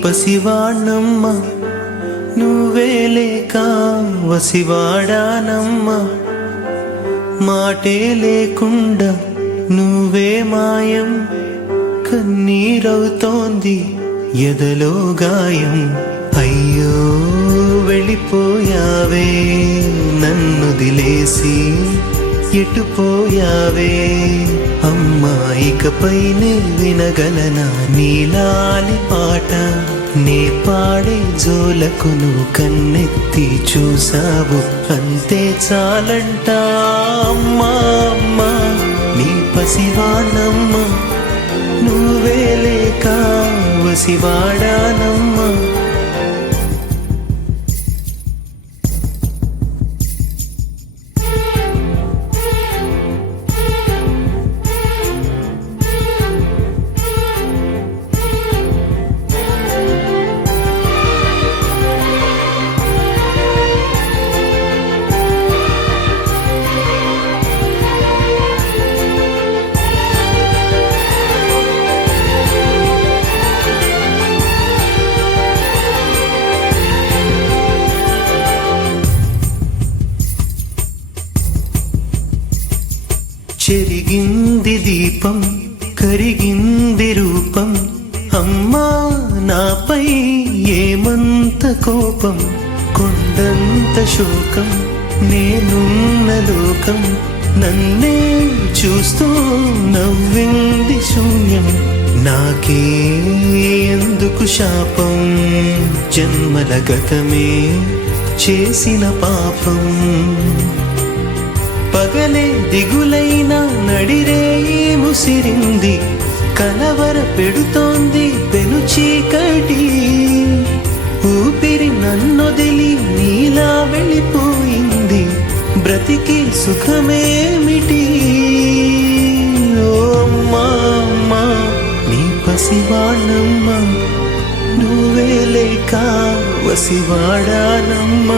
పసివాణమ్మ నువ్వే లేక వసివాడానమ్మ మాటే లేకుండా నువ్వే మాయం కన్నీరవుతోంది ఎదలో గాయం అయ్యో వెళ్ళిపోయావే నన్ను దిలేసి ఎటుపోయావే అమ్మా ఇకపైనే వినగలనా నీలాలి పాట నే పాడే జోలకు నువ్వు కన్నెత్తి చూసావు అంతే చాలంట అమ్మా అమ్మా నీ పసివాణమ్మ నువ్వే లేక వసివాడానమ్మా చెరిగింది దీపం కరిగింది రూపం అమ్మా నాపై ఏమంత కోపం కొండంత శోకం నేనున్న లోకం నన్నే చూస్తూ నవ్వింది శూన్యం నాకే ఎందుకు శాపం జన్మల గతమే చేసిన పాపం పగలే దిగులైన నడిరేయి ముసిరింది కలవర పెడుతోంది పెను చీకటి ఊపిరి నన్నొదిలి నీలా వెళ్ళిపోయింది బ్రతికి సుఖమేమిటి ఓ అమ్మా అమ్మా నీ పసివాణమ్మ నువ్వే లేక వసివాడానమ్మ